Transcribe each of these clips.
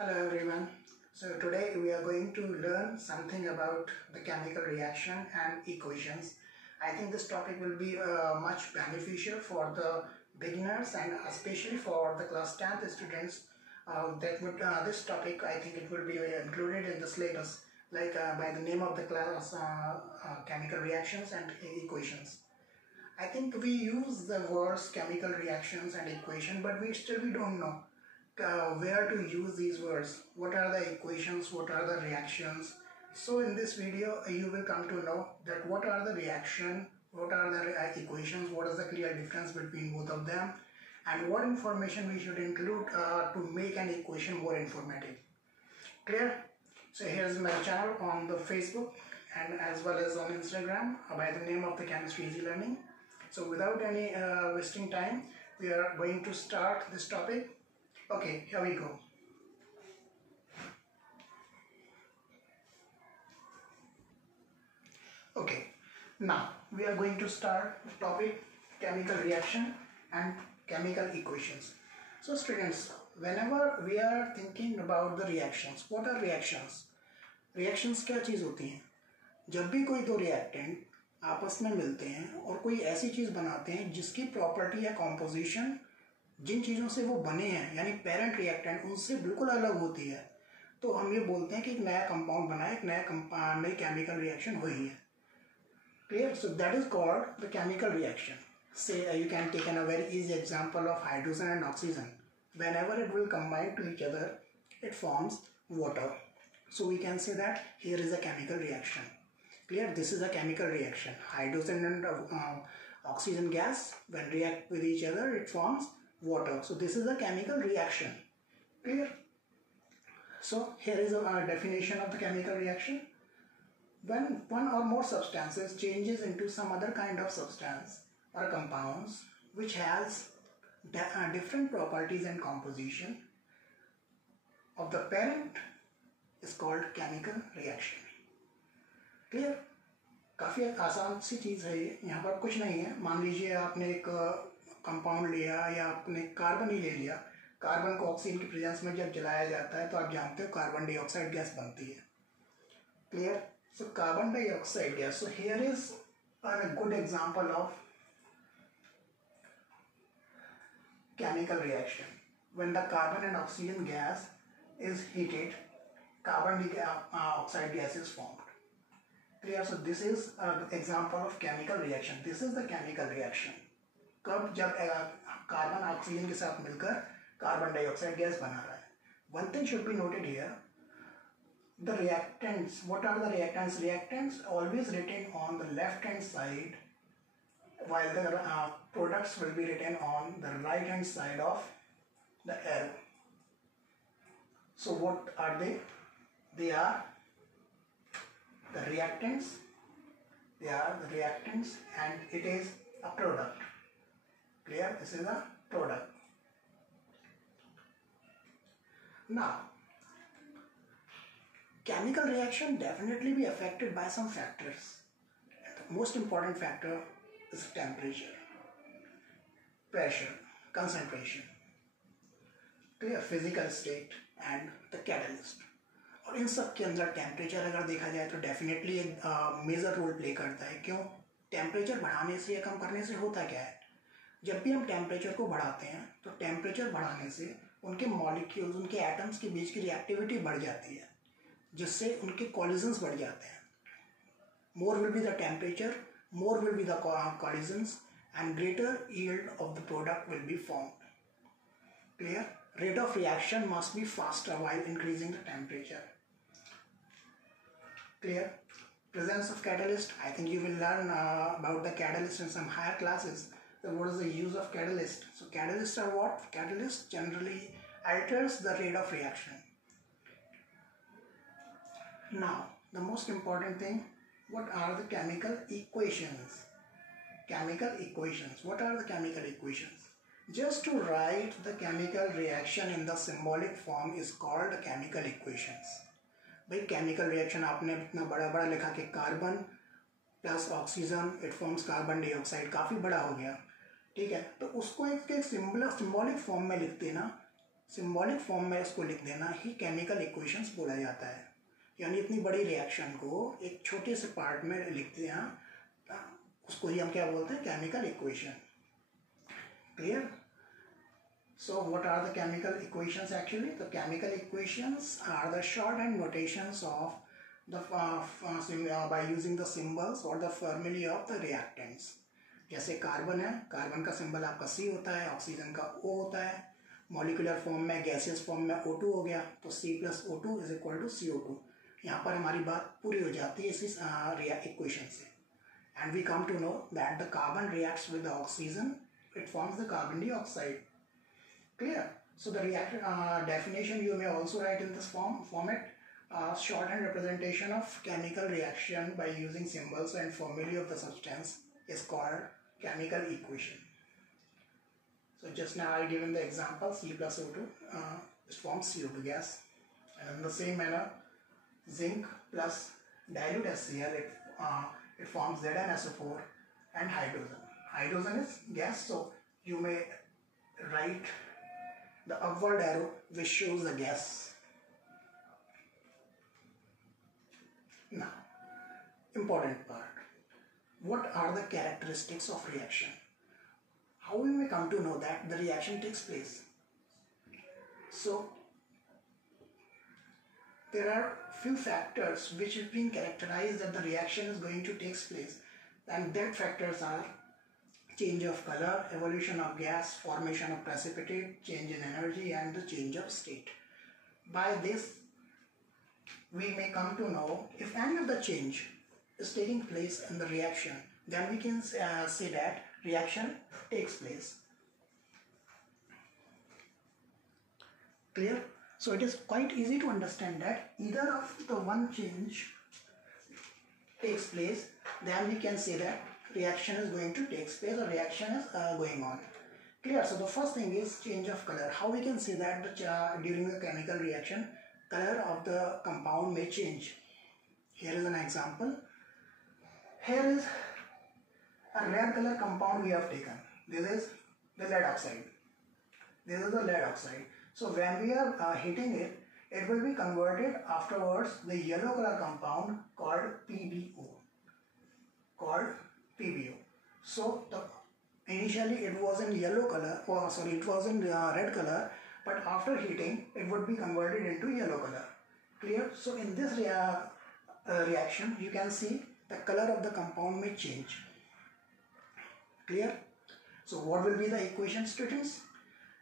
Hello everyone. So today we are going to learn something about the chemical reaction and equations. I think this topic will be much beneficial for the beginners and especially for the class 10th students. This topic, I think it will be included in the syllabus by the name of the class, chemical reactions and equations. I think we use the words chemical reactions and equation, but we don't know where to use these words, what are the equations, what are the reactions. So in this video you will come to know that what are the reaction, what are the equations, what is the clear difference between both of them, and what information we should include to make an equation more informative. Clear? So here's my channel on the Facebook and as well as on Instagram by the name of the Chemistry Easy Learning. So without any wasting time, we are going to start this topic. Okay, here we go. Okay, now we are going to start the topic chemical reaction and chemical equations. So students, whenever we are thinking about the reactions, what are reactions? Reactions क्या चीज़ होती हैं? जब भी कोई दो reactant आपस में मिलते हैं और कोई ऐसी चीज़ बनाते हैं जिसकी प्रॉपर्टी या कॉम्पोजिशन जिन चीज़ों से वो बने हैं यानी पेरेंट रिएक्टेंट उनसे बिल्कुल अलग होती है, तो हम ये बोलते हैं कि एक नया कंपाउंड बना है, एक नई केमिकल रिएक्शन हुई है. Clear? So that is called the chemical reaction. Say you can take a very easy example of hydrogen and oxygen. Whenever it will combine to each other, it forms water. So we can say that here is a chemical reaction. Clear? This is a chemical reaction. Hydrogen and oxygen gas, when react with each other, it forms water. So this is a chemical reaction. Clear? So here is a definition of the chemical reaction. When one or more substances changes into some other kind of substance or compounds which has different properties and composition of the parent is called chemical reaction. Clear? काफ़ी आसान सी चीज़ है ये. यहाँ पर कुछ नहीं है. मान लीजिए आपने एक कंपाउंड लिया या आपने कार्बन ही ले लिया. कार्बन को ऑक्सीजन की प्रेजेंस में जब जलाया जाता है तो आप जानते हो कार्बन डाइऑक्साइड गैस बनती है. Clear? So carbon dioxide gas. So here is a good example of chemical reaction. When the carbon and oxygen gas is heated, carbon dioxide gas is formed. Clear? So this is an example of chemical reaction. This is the chemical reaction. कब? जब carbon oxygen के साथ मिलकर carbon dioxide gas बना रहा है. One thing should be noted here. The reactants. What are the reactants? Reactants always written on the left hand side, while the products will be written on the right hand side of the arrow. So what are they? They are the reactants. They are the reactants and it is a product. Clear? This is a product. Now, chemical reaction definitely be affected by some factors. The most important factor is temperature, pressure, concentration, clear, physical state and the catalyst. और इन सब के अंदर temperature अगर देखा जाए तो definitely एक major role play करता है. क्यों? टेम्परेचर बढ़ाने से या कम करने से होता क्या है? जब भी हम टेम्परेचर को बढ़ाते हैं तो टेम्परेचर बढ़ाने से उनके मॉलिक्यूल्स, उनके एटम्स के बीच की रिएक्टिविटी बढ़ जाती है, जिससे उनके कॉलिजन्स बढ़ जाते हैं. More will be the temperature, more will be the collisions and greater yield of the product will be formed. Clear? Rate of reaction must be faster while increasing the temperature. Clear? Presence of catalyst. I think you will learn about the catalyst in some higher classes. So what is the use of catalyst? So catalysts are what? Catalyst generally alters the rate of reaction. Now, the most important thing, what are the chemical equations? Chemical equations. What are the chemical equations? Just to write the chemical reaction in the symbolic form is called chemical equations. भाई chemical reaction आपने इतना बड़ा बड़ा लिखा कि carbon plus oxygen it forms carbon dioxide, काफ़ी बड़ा हो गया. ठीक है, तो उसको एक सिंबॉलिक फॉर्म में लिखते हैं ना. सिंबॉलिक फॉर्म में इसको लिख देना ही केमिकल इक्वेशंस बोला जाता है। यानी इतनी बड़ी रिएक्शन को एक छोटे से पार्ट में लिखते हैं, उसको ही हम क्या बोलते हैं, chemical equation. Clear? So what are the chemical equations actually? The chemical equations are the shorthand notations of the by using the symbols or the formulae of the reactants. जैसे कार्बन है, कार्बन का symbol आपका C होता है, oxygen का O होता है, molecular form में गैसियस फॉर्म में O2 हो गया, तो C plus O2 is equal to CO2। यहाँ पर हमारी बात पूरी हो जाती है इस इक्वेशन से। And we come to know that the carbon reacts with the oxygen, it forms the carbon dioxide. Clear? So the definition you may also write in this format. Shorthand representation of chemical reaction by using symbols and formulae of the substance is called chemical equation. So just now I given the example, C plus O2 it forms CO2 gas, and in the same manner zinc plus dilute HCl it forms ZnSO4 and hydrogen. Hydrogen is gas, so you may write the upward arrow which shows the gas. Now, important part. What are the characteristics of reaction? How we may come to know that the reaction takes place? So, there are few factors which have been characterized that the reaction is going to take place, and that factors are change of color, evolution of gas, formation of precipitate, change in energy, and the change of state. By this, we may come to know if any of the change is taking place in the reaction, then we can say that reaction takes place. Clear? So it is quite easy to understand that either of the one change takes place, then we can say that reaction is going to take place or reaction is going on. Clear? So the first thing is change of color. How we can say that during the chemical reaction, color of the compound may change. Here is an example. Here is a red color compound we have taken. This is the lead oxide. This is the lead oxide. So when we are heating it, it will be converted afterwards the yellow color compound called PbO. So initially it was in yellow color, it was in red color, but after heating it would be converted into yellow color. Clear? So in this reaction you can see the color of the compound may change. Clear? So what will be the equation, students?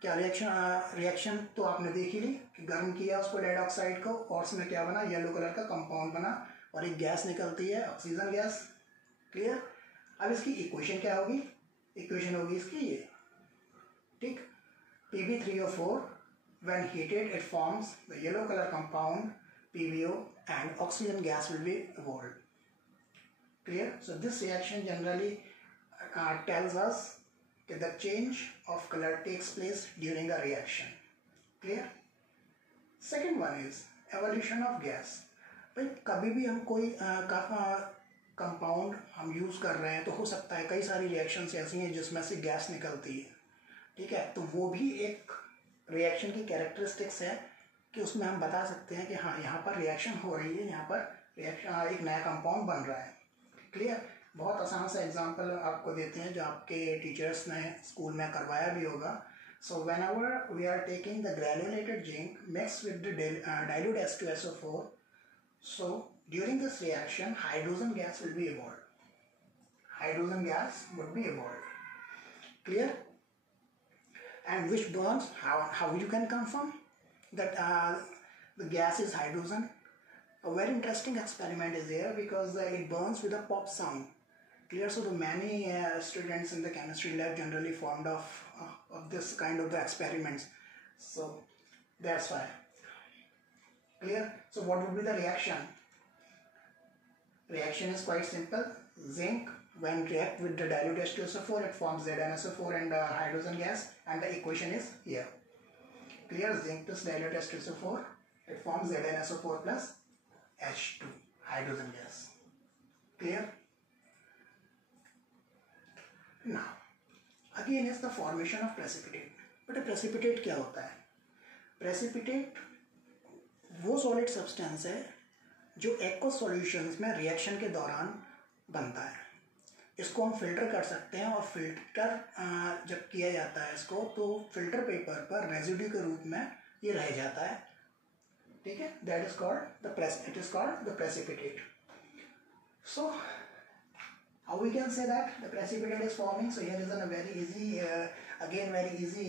क्या reaction तो आपने देख ही ली कि गर्म किया उसको lead oxide को और उसमें क्या बना, येलो कलर का कंपाउंड बना और एक गैस निकलती है ऑक्सीजन गैस। क्लियर? अब इसकी इक्वेशन क्या होगी? इक्वेशन होगी इसकी ये, ठीक, Pb3O4 when heated it forms the yellow color compound PbO and oxygen gas will be evolved. Clear? So this reaction generally tells us that the change of color takes place during a reaction. Clear? Second one is evolution of gas. भाई कभी भी हम कोई compound हम use कर रहे हैं तो हो सकता है कई सारी रिएक्शंस ऐसी हैं जिसमें से गैस निकलती है, ठीक है, तो वो भी एक रिएक्शन की कैरेक्टरिस्टिक्स है कि उसमें हम बता सकते हैं कि हाँ यहाँ पर रिएक्शन हो रही है, यहाँ पर रिएक्शन एक नया कंपाउंड बन रहा है। क्लियर? बहुत आसान सा एग्जांपल आपको देते हैं जो आपके टीचर्स ने स्कूल में करवाया भी होगा। So whenever we are taking the granulated zinc mix with the dilute H2SO4, so during this reaction hydrogen gas will be evolved. Hydrogen gas would be evolved. Clear? And which burns, how you can confirm that the gas is hydrogen? A very interesting experiment is there because it burns with a pop sound. Clear? So the many students in the chemistry lab generally fond of this kind of the experiments. So that's why. Clear? So what would be the reaction? Reaction is quite simple. Zinc when react with the dilute H2SO4 it forms ZnSO4 and hydrogen gas, and the equation is here. Clear? Zinc plus dilute H2SO4 it forms ZnSO4 plus H2 hydrogen gas. Clear? Now again is the formation of precipitate. But a precipitate क्या होता है? Precipitate वो solid substance है जो aqueous solutions में reaction के दौरान बनता है। इसको हम फिल्टर कर सकते हैं और फिल्टर जब किया जाता है इसको तो फिल्टर पेपर पर रेजिड्यू के रूप में ये रह जाता है, ठीक है। That is called it is called the precipitate. So how we can say that the precipitate is forming? So here is a very easy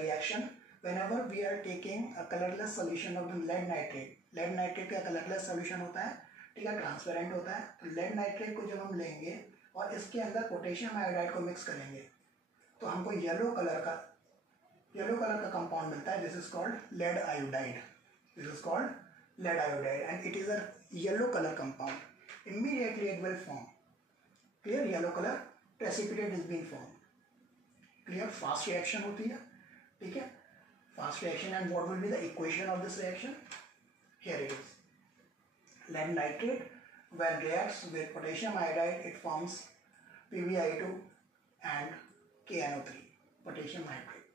reaction. Whenever we are taking a colorless solution of the lead nitrate का colorless solution होता है, ठीक है, transparent होता है। तो lead nitrate को जब हम लेंगे और इसके अंदर पोटेशियम आयोडाइड को मिक्स करेंगे तो हमको येलो कलर का कंपाउंड मिलता है। This is called lead iodide. And it is a yellow colour compound. Immediately it will form clear yellow color precipitate is being formed। clear, fast reaction होती है, ठीक है, fast reaction। and what will be the equation of this reaction? Here it is, lead nitrate when reacts with potassium iodide it forms PbI2 and KNO3, potassium nitrate।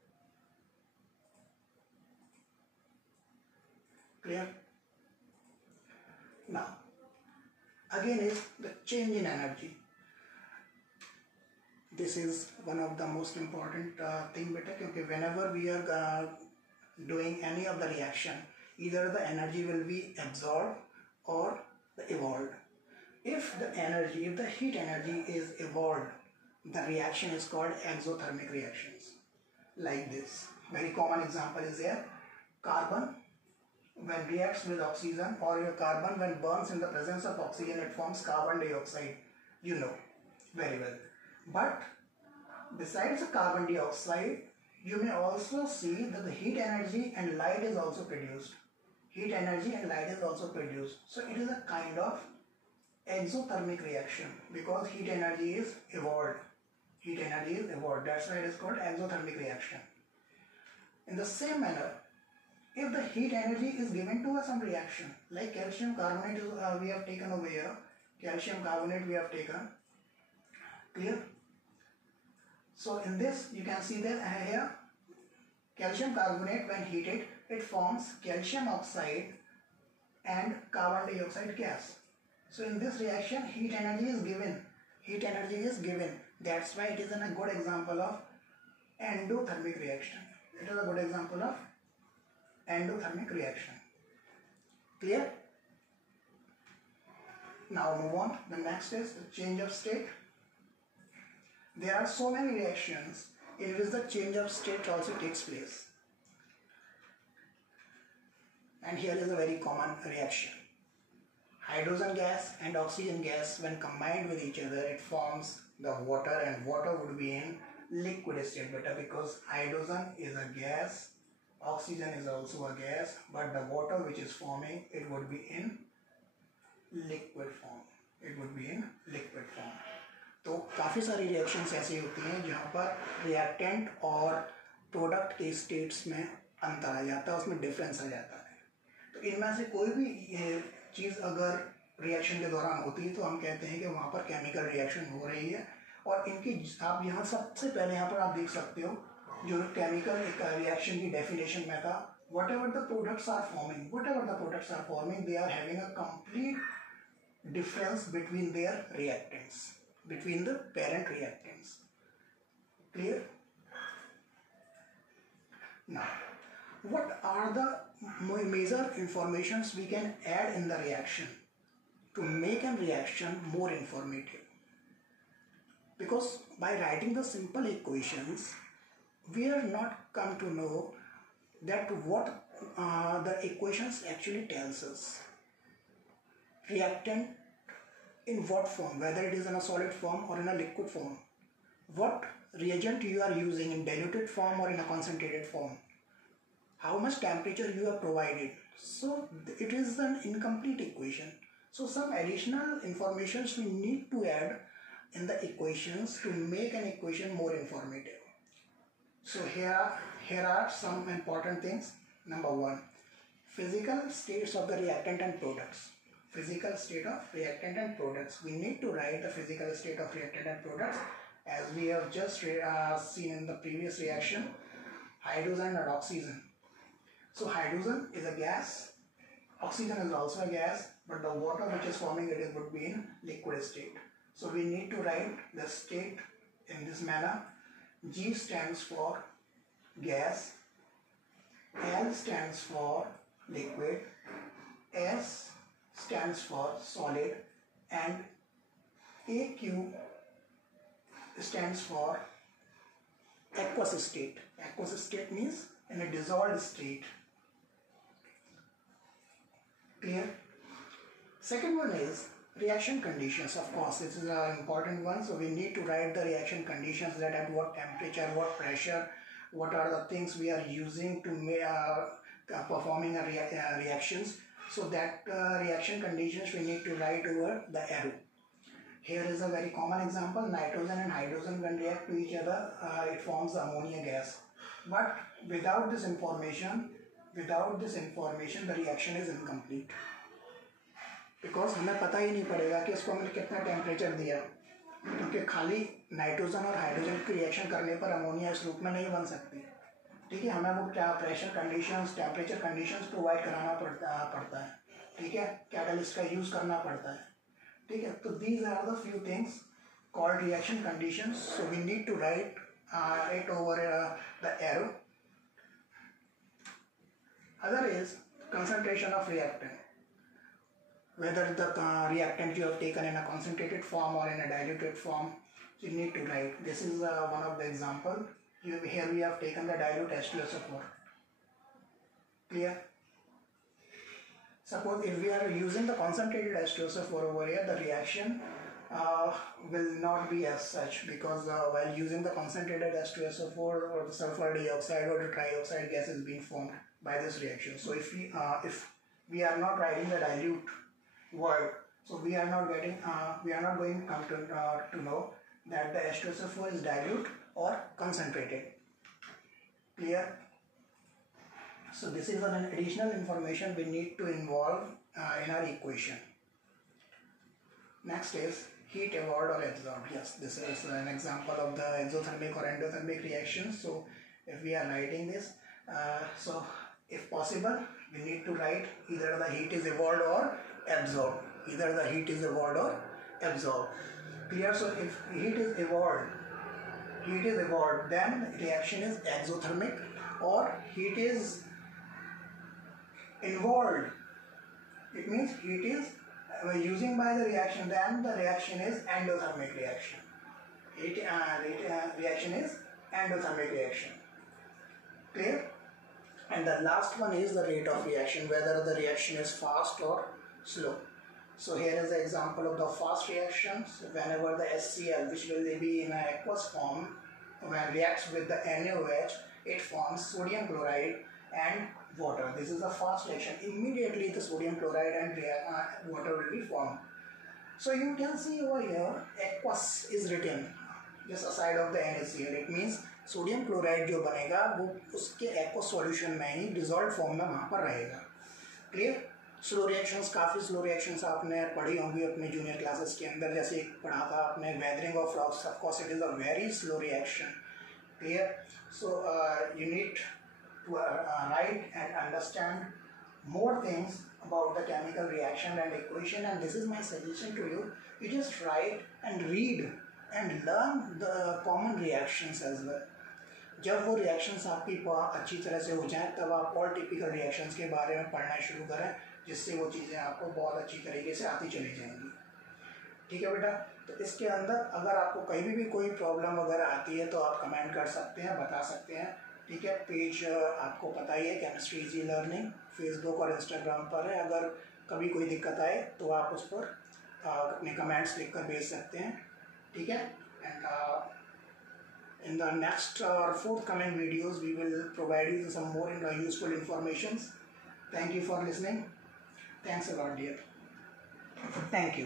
clear? Now again is the change in energy। This is one of the most important thing beta, क्योंकि whenever we are doing any of the reaction either the energy will be absorbed or evolved। if the heat energy is evolved the reaction is called exothermic reactions। like this very common example is here, carbon when reacts with oxygen, or your carbon when burns in the presence of oxygen it forms carbon dioxide, you know very well। But besides the carbon dioxide, you may also see that the heat energy and light is also produced। So it is a kind of exothermic reaction because heat energy is evolved। That's why it is called exothermic reaction। In the same manner, if the heat energy is given to some reaction like calcium carbonate we have taken over here, clear? So in this you can see that here calcium carbonate when heated it forms calcium oxide and carbon dioxide gas। so in this reaction heat energy is given। that's why it is a good example of endothermic reaction। clear? now move on, the next is the change of state। there are so many reactions in which the change of state also takes place, and here is a very common reaction। hydrogen gas and oxygen gas when combined with each other it forms the water, and water would be in liquid state beta because hydrogen is a gas, oxygen is also a gas, but the water which is forming it would be in liquid form। तो काफ़ी सारी reactions ऐसी होती हैं जहाँ पर reactant और product के स्टेट्स में अंतर आ जाता है, उसमें डिफरेंस आ जाता है। तो इनमें से कोई भी चीज़ अगर रिएक्शन के दौरान होती है तो हम कहते हैं कि वहाँ पर केमिकल रिएक्शन हो रही है। और इनकी आप यहाँ सबसे पहले यहाँ पर आप देख सकते हो जो केमिकल रिएक्शन की डेफिनेशन में था, whatever the products are forming they are having a complete difference between their reactants, between the parent reactants। clear? now what are the major informations we can add in the reaction to make a reaction more informative? because by writing the simple equations we are not come to know that what the equations actually tells us। reactant in what form, whether it is in a solid form or in a liquid form, what reagent you are using in diluted form or in a concentrated form, how much temperature you have provided, so it is an incomplete equation। so some additional informations we need to add in the equations to make an equation more informative। so here are some important things। number one, physical states of the reactant and products। we need to write the physical state of reactant and products as we have just seen in the previous reaction, hydrogen and oxygen। So hydrogen is a gas, oxygen is also a gas, but the water which is forming it would be in liquid state. So we need to write the state in this manner. G stands for gas, L stands for liquid, S stands for solid, and AQ stands for aqueous state. Aqueous state means in a dissolved state. Clear? Second one is reaction conditions. Of course, this is an important one. So we need to write the reaction conditions, that at what temperature, what pressure, what are the things we are using to performing a reactions. So that reaction conditions we need to write over the arrow. Here is a very common example. Nitrogen and hydrogen when react to each other, it forms ammonia gas. But without this information, the reaction is incomplete. Because हमें पता ही नहीं पड़ेगा कि इसको हमने कितना temperature दिया, क्योंकि खाली नाइट्रोजन और हाइड्रोजन की रिएक्शन करने पर अमोनिया इस रूप में नहीं बन सकती. ठीक है, हमें वो क्या pressure conditions, temperature conditions provide कराना पड़ता है. ठीक है, कैटलिस्ट का यूज़ करना पड़ता है. ठीक है, तो these are the few things called reaction conditions. So we need to write it over the arrow. Other is concentration of reactant. Whether the reactant you have taken in a concentrated form or in a diluted form, you need to write. This is one of the example. Here we have taken the dilute H2SO4. Clear? Suppose if we are using the concentrated H2SO4 over here, the reaction will not be as such, because while using the concentrated H2SO4 or the sulfur dioxide or the trioxide gas is being formed by this reaction. So if we are not writing the dilute word, so we are not going to come to know that the H2SO4 is dilute or concentrated. Clear? So this is an additional information we need to involve in our equation. Next is heat evolved or absorbed. Yes, this is an example of the exothermic or endothermic reaction. So if we are writing this, so if possible, we need to write either the heat is evolved or absorbed. Either the heat is evolved or absorbed. Clear? So if heat is evolved, then reaction is exothermic, or heat is involved. It means heat is using by the reaction, then the reaction is endothermic reaction. Reaction is endothermic reaction. Clear? And the last one is the rate of reaction, whether the reaction is fast or slow. So here is the example of the fast reactions. Whenever the HCl, which will be in an aqueous form, when reacts with the NaOH, it forms sodium chloride and water. This is a fast reaction. Immediately the sodium chloride and water will be formed. So you can see over here aqueous is written just aside of the NaCl. It means sodium chloride जो बनेगा वो उसके aqueous solution में ही dissolve form में वहाँ पर रहेगा. Clear? Slow reactions, काफ़ी स्लो रिएक्शंस आपने पढ़ी होंगी अपने जूनियर क्लासेस के अंदर. जैसे पढ़ा था आपने weathering of rocks. Of course it is a very slow reaction. Clear? So you need to write and understand more things about the chemical reaction and equation, and this is my suggestion to you. You just write and read and learn the common reactions as well. जब वो reactions आपकी अच्छी तरह से हो जाएं, तब आप all typical reactions के बारे में पढ़ना शुरू करें, जिससे वो चीज़ें आपको बहुत अच्छी तरीके से आती चली जाएंगी. ठीक है बेटा? तो इसके अंदर अगर आपको कहीं भी कोई प्रॉब्लम वगैरह आती है तो आप कमेंट कर सकते हैं, बता सकते हैं. ठीक है, पेज आपको पता ही है, केमिस्ट्री इजी लर्निंग फेसबुक और इंस्टाग्राम पर है. अगर कभी कोई दिक्कत आए तो आप उस पर अपने कमेंट्स लिख कर भेज सकते हैं. ठीक है? एंड इन द नेक्स्ट और forthcoming videos we will provide you some more useful information. Thank you for listening. Thanks a lot dear. Thank you.